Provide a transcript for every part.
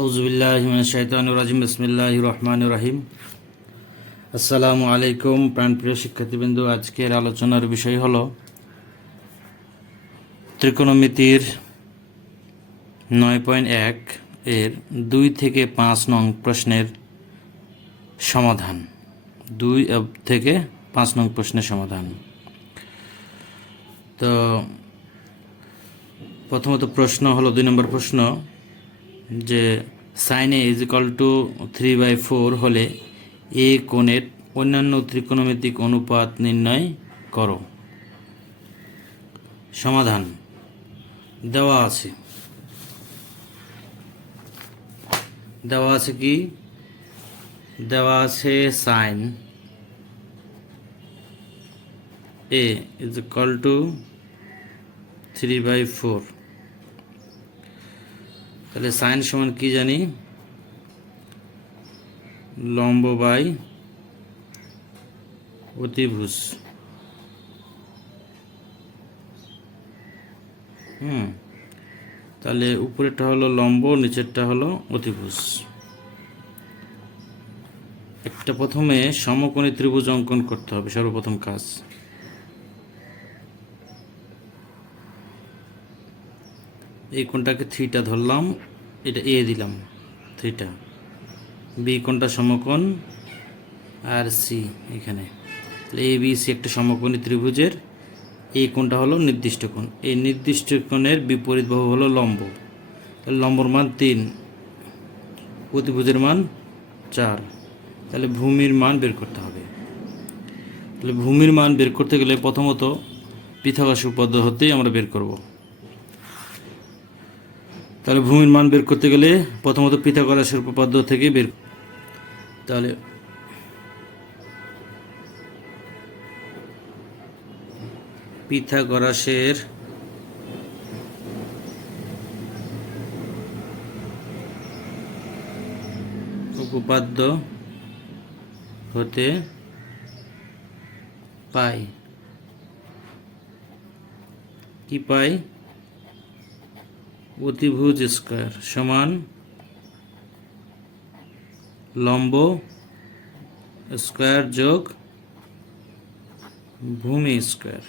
আউজবিল্লাহিমিনাশাইতানুরাজিম বিসমিল্লাহ রহমান রাহিম আসসালামু আলাইকুম প্রাণপ্রিয় শিক্ষার্থীবৃন্দ। আজকের আলোচনার বিষয় হল ত্রিকোণমিতির নয় পয়েন্ট এক এর দুই থেকে পাঁচ নং প্রশ্নের সমাধান। দুই থেকে পাঁচ নং প্রশ্নের সমাধান। তো প্রথমত প্রশ্ন হলো, দুই নম্বর প্রশ্ন যে sine A is equal to three by four হলে এ কোণের অন্যান্য ত্রিকোণমিতিক অনুপাত নির্ণয় করো। সমাধান দেওয়া আছে। দেওয়া আছে কি? দেওয়া আছে sine A is equal to three by four তাহলে সাইন সমান কি জানি? লম্ব বাই অতিভুজ। হুম, তাহলে উপরেরটা হলো লম্ব, নিচেরটা হলো অতিভুজ। একটা প্রথমে সমকোণী ত্রিভুজ অঙ্কন করতে হবে, সর্বপ্রথম কাজ। এই কোণটাকে থ্রিটা ধরলাম, এটা এ দিলাম থ্রিটা বি কোণটা সমকোণ, আর সি এখানে। এ বি সি একটা সমকোণী ত্রিভুজের এই কোণটা হলো নির্দিষ্ট কোণ। এই নির্দিষ্ট কোণের বিপরীত বাহু হলো লম্ব। তাহলে লম্বর মান তিন অতিভুজের মান চার। তাহলে ভূমির মান বের করতে হবে। তাহলে ভূমির মান বের করতে গেলে প্রথমত পৃথক উপপাদ্য হতেই আমরা বের করব। তাহলে ভূমির মান বের করতে গেলে প্রথমত পিথাগোরাসের উপপাদ্য থেকে বের তাহলে পিথাগোরাসের উপপাদ্য হতে পাই। কি পাই? অতিভুজ স্কোয়ার সমান লম্ব স্কোয়ার যোগ ভূমি স্কোয়ার।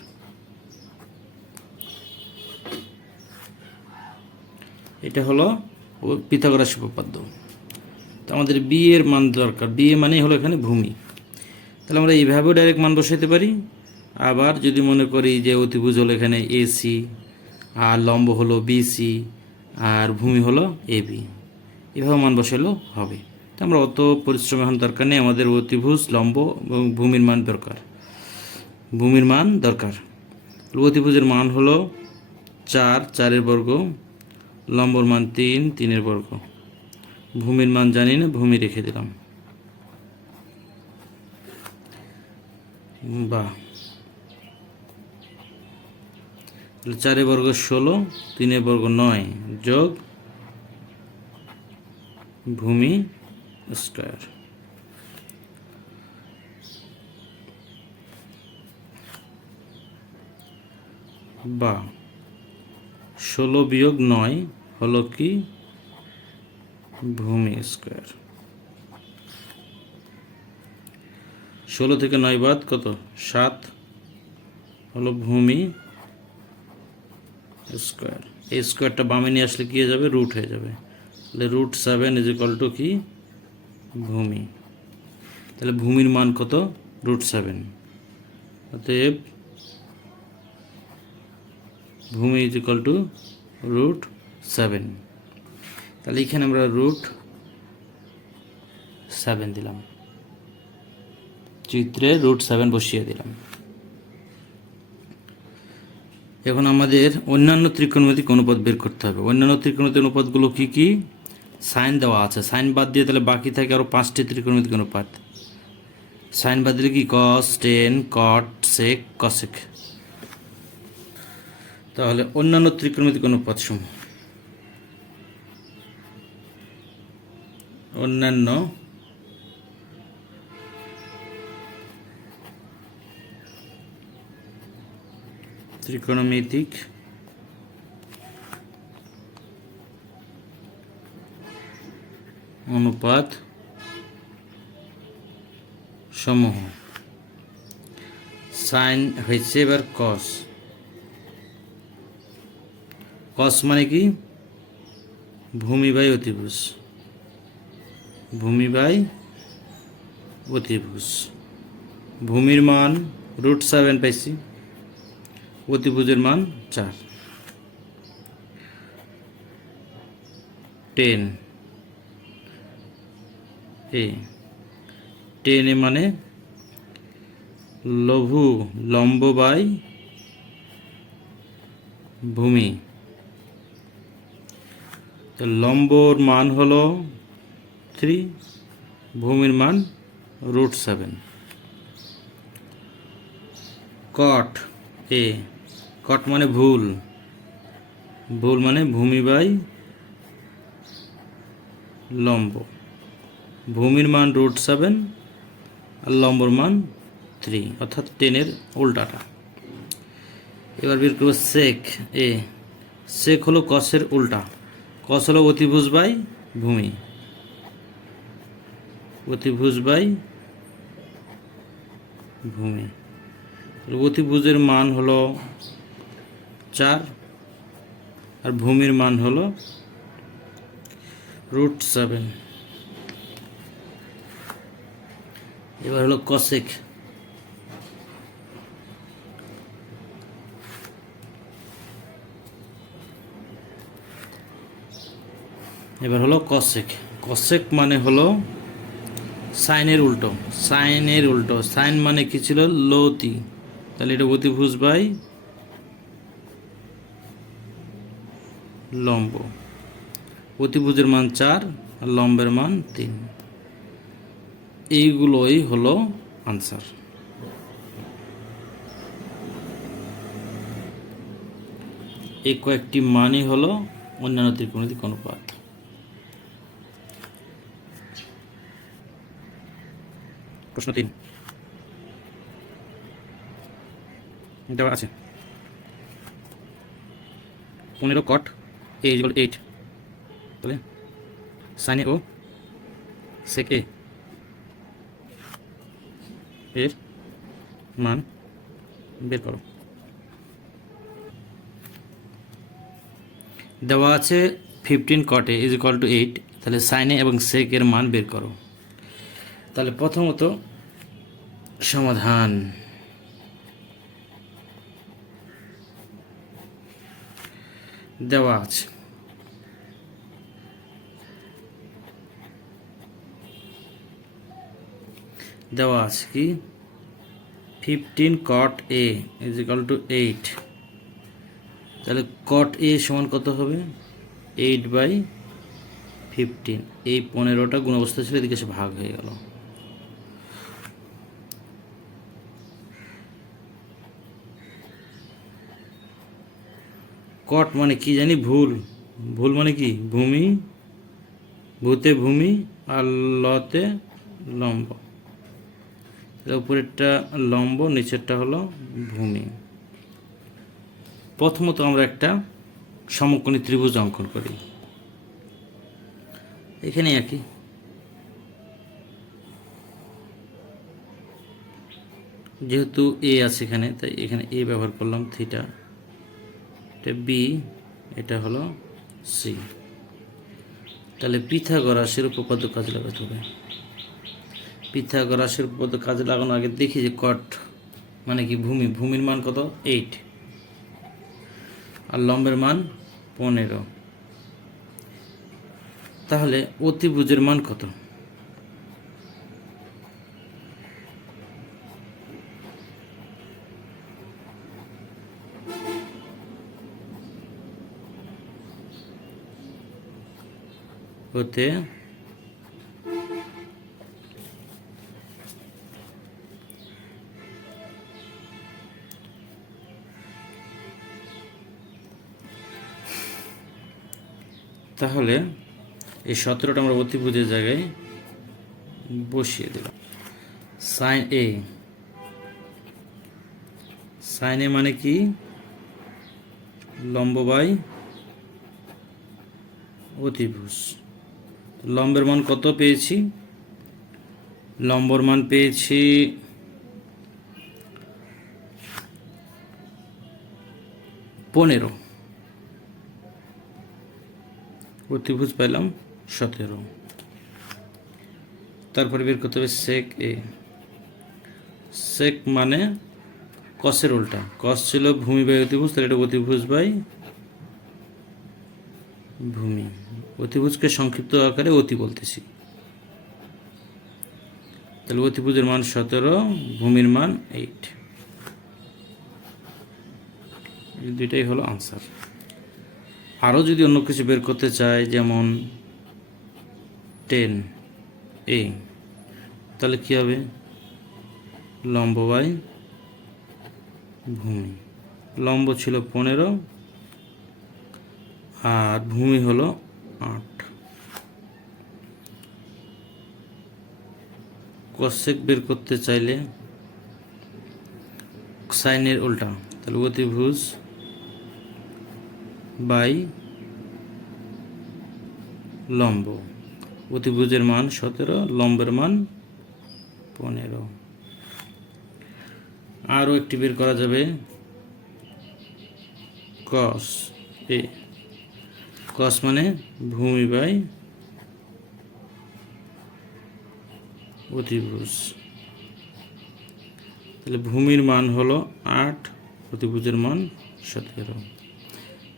এটা হলো পিথাগোরাস উপপাদ্য। তো আমাদের বি এর মান দরকার। বি এ মানেই হলো এখানে ভূমি। তাহলে আমরা এইভাবেও ডাইরেক্ট মান বসাইতে পারি। আবার যদি মনে করি যে অতিভুজ হলো এখানে এসি আর লম্ব হলো বিসি আর ভূমি হলো এবি এভাবে মান বসালেও হবে। তো আমরা অত পরিশ্রম এখন দরকার নেই, আমাদের অতিভুজ, লম্ব এবং ভূমির মান দরকার। ভূমির মান দরকার। অতিভুজের মান হলো চার, চারের বর্গ, লম্বর মান তিন, তিনের বর্গ। ভূমির মান জানি না, ভূমি রেখে দিলাম। বাহ। চারে বর্গ ষোলো, তিনে বর্গ নয় যোগ ভূমি স্কোয়ার। বা, ষোলো বিয়োগ নয় হলো কি? ভূমি স্কোয়ার। ষোলো থেকে নয় বাদ কত? সাত হলো ভূমি স্কোয়ার। এই স্কোয়ারটা বামে নিয়ে আসলে কী হয়ে যাবে? রুট হয়ে যাবে। তাহলে root seven is equal to কি? ভূমি। তাহলে ভূমির মান কত? রুট সেভেন অতএব ভূমি is equal to root seven তাহলে এখানে আমরা রুট সেভেন দিলাম। চিত্রে রুট সেভেন বসিয়ে দিলাম। এখন আমাদের অন্যান্য ত্রিকোণমিতিক অনুপাত বের করতে হবে? অন্যান্য ত্রিকোণমিতিক অনুপাতগুলো কি কি? সাইন দেওয়া আছে। সাইন বাদ দিয়ে তাহলে বাকি থাকে আরও পাঁচটি ত্রিকোণমিতিক অনুপাত সাইন বাদ দিলে কি? কস টেন কট সেক কসেক তাহলে অন্যান্য ত্রিকোণমিতিক অনুপাত সমূহ অন্যান্য ত্রিকোণমিতিক। অনুপাত সমূহ। সাইন হয়েছে এবার কস কস মানে কি? ভূমি বাই অতিভুজ। ভূমি বাই অতিভুজ। ভূমির মান রুট সেভেন পাইছি। অতিভুজের মান চার। টেন। এ। টেন এ মানে লঘু, লম্ব বাই ভূমি। লম্বর মান হলো থ্রি, ভূমির মান রুট সেভেন। কট। এ। কট মানে ভুল। ভুল মানে ভূমি বাই লম্ব। ভূমির মান রুট সেভেন আর লম্বর মান থ্রি অর্থাৎ টেনের উল্টাটা। এবার বের করব সেক এ সেক হলো কসের উল্টা। কস হলো অতিভুজ বাই ভূমি। অতিভুজ বাই ভূমি। অতিভুজের মান হলো চার, আর ভূমির মান হলো রুট সেভেন। এবার হলো কসেক এবার হলো কসেক কসেক মানে হলো সাইনের উল্টো সাইনের উল্টো। সাইন মানে কি ছিল? লতি। তাহলে এটা অতিভুজ বাই লম্ব। অতিভুজের মান চার, আর লম্বের মান তিন। এইগুলোই হলো আনসার এই কয়েকটি মানই হলো অন্যান্য ত্রিকোণিতিক অনুপাত। প্রশ্ন তিন। দেওয়া আছে। পনেরো কট এ ইজ এইট তাহলে সাইনে ও সেক এ এর মান বের করো। দেওয়া আছে ফিফটিন কটে ইজ ইকাল টু এইট তাহলে সাইনে এবং সেক এর মান বের করো। তাহলে প্রথমত সমাধান। দেওয়া আছে। দেওয়া আছে কি? Fifteen cot A is equal to eight তাহলে কট এ সমান কত হবে? এইট বাই ফিফটিন এই পনেরোটা গুণাবস্থা ছিল, এদিকে এসে ভাগ হয়ে গেল। কট মানে কি জানি? ভুল। ভুল মানে কি? ভূমি, ভূতে ভূমি, আর লতে লম্ব। তাহলে উপরেরটা লম্ব, নিচেরটা হলো ভূমি। প্রথমত আমরা একটা সমকোণী ত্রিভুজ অঙ্কন করি। এখানে একই যেহেতু এ আছে এখানে, তাই এখানে এ ব্যবহার করলাম থিটা এটা বি এটা হলো সি তাহলে পিথাগরাসের উপপাদ্য কাজে লাগাতে হবে। পিথাগরাসের উপপাদ্য কাজে লাগানোর আগে দেখি যে কট মানে কি ভূমি? ভূমির মান কত? এইট আর লম্বের মান পনেরো। তাহলে অতিভুজের মান কত? হতে তাহলে এই সতেরোটা আমরা অতিভুজের জায়গায় বসিয়ে দিলাম সাইন এ সাইন এ মানে কি? লম্ব বাই অতিভুজ। লম্বের মান কত পেয়েছি? লম্বর মান পেয়েছি পনেরো। অতিভুজ পাইলাম সতেরো। তারপরে বের করতে হবে সেক এ সেক মানে কসের উল্টা। কস ছিল ভূমি বাই অতিভুজ, তাহলে এটা অতিভুজ বাই ভূমি। অতিভুজকে সংক্ষিপ্ত আকারে অতি বলতেছি। তাহলে অতিভুজের মান সতেরো, ভূমির মান এইট এই দুইটাই হলো আনসার আরও যদি অন্য কিছু বের করতে চাই, যেমন টেন এ তাহলে কী হবে? লম্ব বাই ভূমি। লম্ব ছিল পনেরো, আর ভূমি হলো আট। কশেক বের করতে চাইলে সাইনের উল্টা, তাহলে অতিভুজ বাই লম্ব। অতিভুজের মান সতেরো, লম্বের মান পনেরো। আরও একটি বের করা যাবে। কস, এ। কস মানে ভূমি বাই অতিভুজ। তাহলে ভূমির মান হলো আট, অতিভুজের মান সতেরো।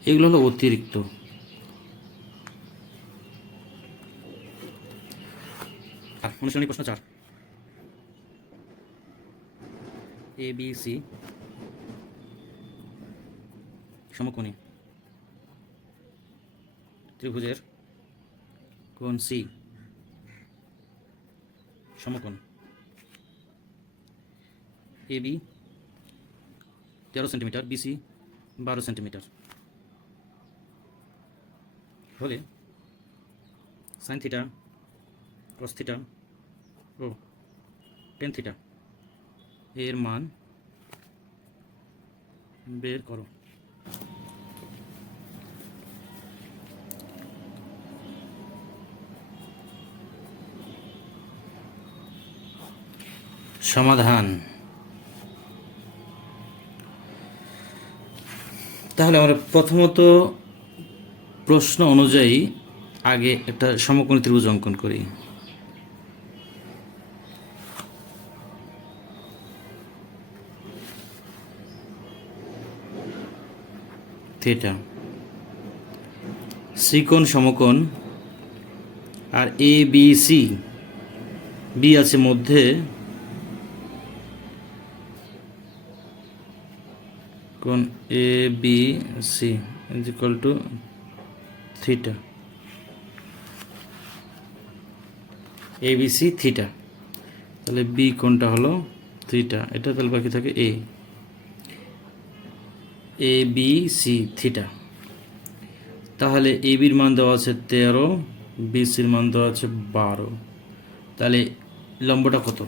এগুলো হলো অতিরিক্ত। অনুশীলনী প্রশ্ন, চার। এ বি সি সমকোণী। ত্রিভুজের কোণ সি সমকোণ। এ বি তেরো সেন্টিমিটার বিসি বারো সেন্টিমিটার। হলে সাইন থিটা কস থিটা ও টেন থিটা এর মান বের করো। সমাধান। তাহলে আমরা প্রথমত প্রশ্ন অনুযায়ী আগে একটা সমকোণী ত্রিভুজ অঙ্কন করি। থিটা। শ্রীকোণ সমকোণ আর এ, বি, সি, বি আছে মধ্যে। কোণ A, B, C, is to theta A B C theta তাহলে বি কোনটা হলো? থিটা এটা তাহলে বাকি থাকে A A B C theta তাহলে এ বির মান দেওয়া আছে তেরো বি সির মান দেওয়া আছে বারো। তাহলে লম্বটা কত?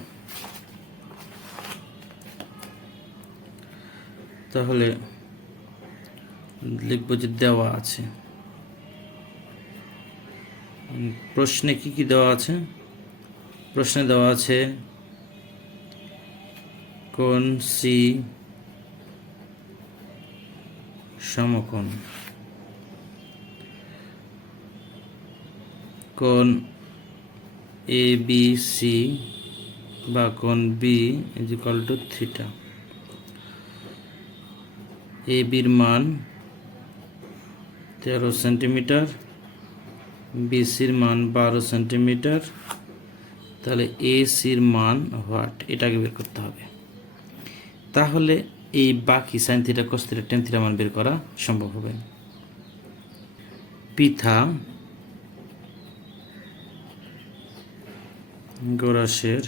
তাহলে লিখব যে দেওয়া আছে। প্রশ্নে কি কি দেওয়া আছে? প্রশ্নে দেওয়া আছে কোন সি সমকোণ? কোন এ, বি, সি বা কোন B is equal to theta? A, বির মান তেরো সেন্টিমিটার। বিসির মান বারো সেন্টিমিটার, তাহলে এ সির মান হোয়াট? এটাকে বের করতে হবে। তাহলে এই বাকি sine theta cos theta tan theta মান বের করা সম্ভব হবে। পিথা গোরাসের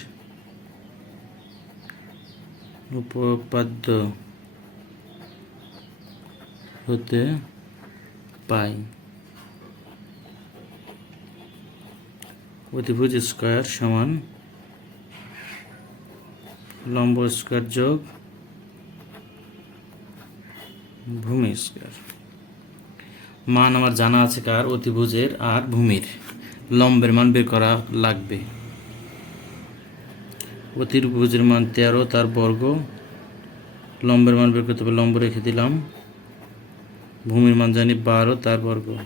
উপপাদ্য হতে পাই। অতিভুজ স্কোয়ার সমান লম্ব স্কোয়ার যোগ ভূমি স্কোয়ার। মান আমার জানা আছে কার? অতিভুজের আর ভূমির। লম্বের মান বের করা লাগবে। অতিভুজের মান তেরো, তার বর্গ। লম্বের মান বের করতে হবে, লম্ব রেখে দিলাম। ভূমির মান জানি বারো, তার বর্গ।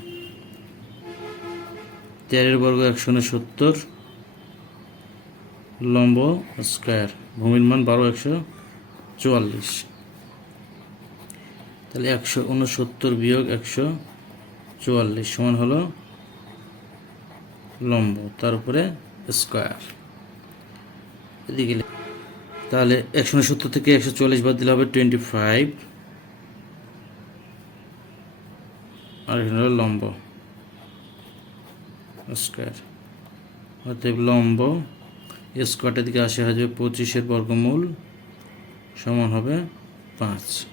তেরের বর্গ একশো উনসত্তর লম্ব স্কোয়ার, ভূমির মান বারো একশো চুয়াল্লিশ। তাহলে একশো উনসত্তর বিয়োগ একশো চুয়াল্লিশ সমান হলো লম্ব, তার উপরে স্কোয়ার। এদিকে তাহলে একশো উনসত্তর থেকে একশো চল্লিশ বাদ দিলে হবে টোয়েন্টি ফাইভ। আর এখানে লম্ব। স্কোয়ার অতএব লম্ব স্কোয়ারটার দিকে আসে যাবে পঁচিশের বর্গমূল, সমান হবে পাঁচ।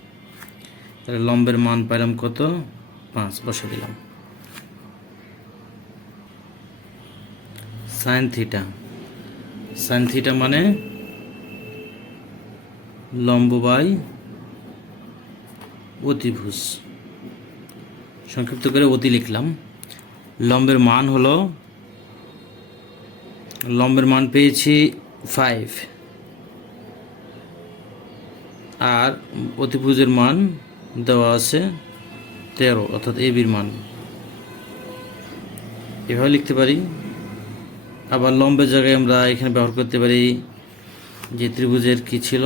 তাহলে লম্বের মান পাইলাম কত? পাঁচ বসে দিলাম। সাইন থিটা সাইন থিটা মানে লম্ব বাই অতিভুজ। সংক্ষিপ্ত করে অতি লিখলাম। লম্বের মান হলো, লম্বের মান পেয়েছি ফাইভ আর অতিভুজের মান দেওয়া আছে তেরো, অর্থাৎ এবির মান। এভাবে লিখতে পারি। আবার লম্বের জায়গায় আমরা এখানে ব্যবহার করতে পারি যে ত্রিভুজের কি ছিল,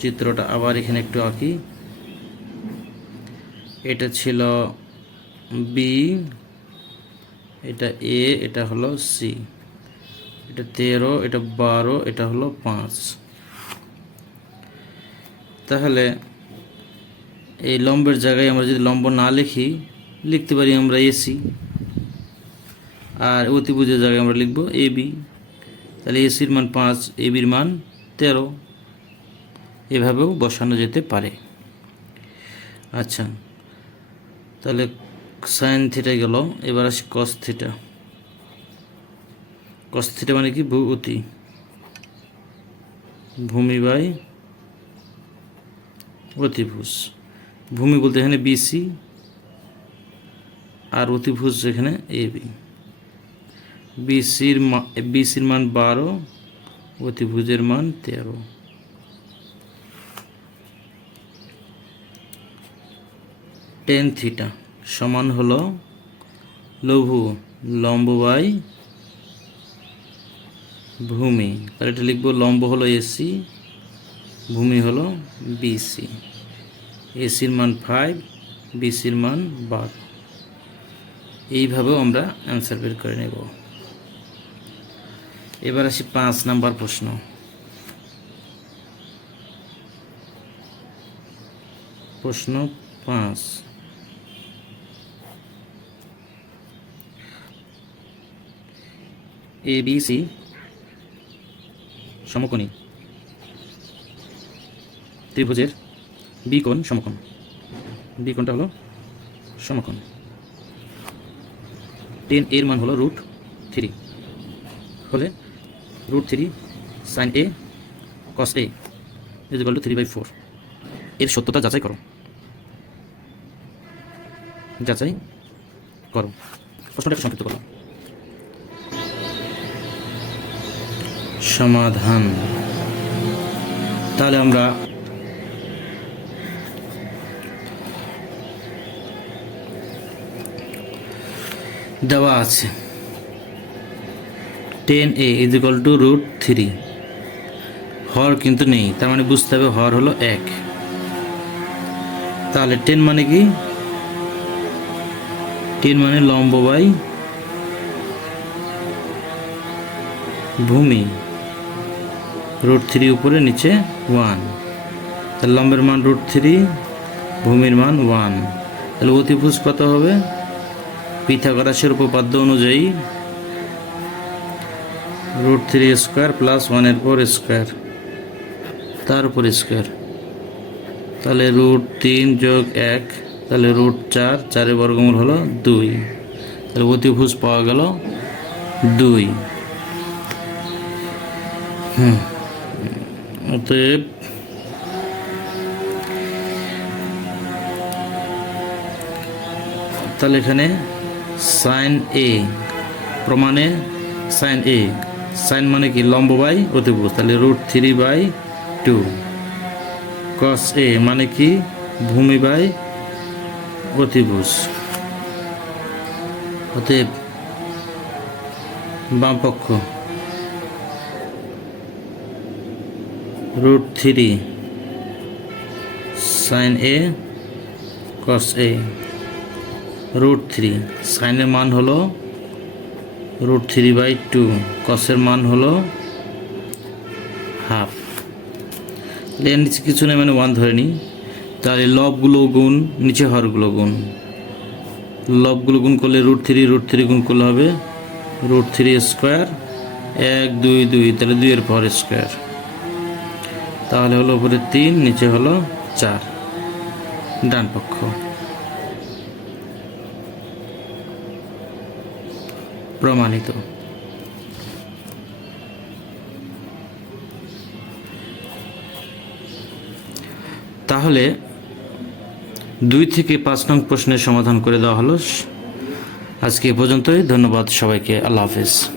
চিত্রটা আবার এখানে একটু আঁকি। এটা ছিল বি এটা এ এটা হলো সি এটা তেরো, এটা বারো, এটা হলো পাঁচ। তাহলে এই লম্বের জায়গায় আমরা যদি লম্ব না লিখি, লিখতে পারি আমরা এসি আর অতিভুজের জায়গায় আমরা লিখব এ বি তাহলে এসির মান পাঁচ এ বির মান তেরো। এভাবেও বসানো যেতে পারে। আচ্ছা তাহলে সাইন থিটা গেল, এবার আসি কস থিটা কস থিটা মানে কি? ভূ অতি ভূমি বাই অতিভুজ। ভূমি বলতে এখানে বিসি আর অতিভুজ এখানে এ বি বিসির বিসির মান বারো, অতিভুজের মান তেরো। টেন থিটা সমান হলো লঘু লম্ব বাই ভূমি। তাহলে এটা লিখব লম্ব হলো এসি ভূমি হলো বিসি এসির মান ফাইভ বিসির মান বারো। এইভাবেও আমরা অ্যান্সার বের করে নেব। এবার আসি পাঁচ নাম্বার প্রশ্ন। প্রশ্ন পাঁচ। এ বি সি সমকোণী। ত্রিভুজের বি কোণ সমকোণ। বি কোণটা হলো সমকোণ। টেন এর মান হলো রুট থ্রি। হলে root three sine A cos A is equal to three by four. এর সত্যতা যাচাই করো। যাচাই করো। প্রশ্নটা একটু সংক্ষিপ্ত করো সমাধান। তাহলে আমরা দেওয়া আছে। Tan A is equal to root three হর কিন্তু নেই, তার মানে বুঝতে হবে হর হলো এক। তাহলে টেন মানে কি? টেন মানে লম্ব বাই ভূমি। রুট থ্রি উপরে, নিচে ওয়ান তাহলে লম্বের মান রুট থ্রি ভূমির মান ওয়ান তাহলে অতিভুজ কত হবে? পিথাগোরাসের উপপাদ্য অনুযায়ী রুট থ্রি স্কোয়ার প্লাস ওয়ানের পর স্কোয়ার তার উপর স্কোয়ার তাহলে রুট তিন যোগ এক, তাহলে রুট চার চারের বর্গমূল হলো দুই। তাহলে অতিভুজ পাওয়া গেল দুই। হুম। অতএব তাহলে এখানে সাইন এ প্রমাণে সাইন এ সাইন মানে কি লম্ব বাই অতিভুজ, তাহলে root three by two cos A মানে কি ভূমি বাই অতিভুজ। অতএব বাম root three sine A cos A root three সাইনের মান হলো রুট থ্রি বাই টু কসের মান হলো হাফ এর নিচে কিছু নেই মানে ওয়ান ধরে নিই। তাহলে লবগুলো গুণ, নিচে হরগুলো গুণ। লবগুলো গুণ করলে রুট থ্রি রুট থ্রি গুণ করলে হবে রুট থ্রি স্কোয়ার এক, দুই দুই। তাহলে দুইয়ের পর স্কোয়ার তাহলে হলো উপরে তিন, নিচে হলো চার। ডান পক্ষ। প্রমাণিত। তাহলে দুই থেকে পাঁচ নং প্রশ্নের সমাধান করে দেওয়া হলো। আজকে এ পর্যন্তই। ধন্যবাদ সবাইকে। আল্লাহ হাফেজ।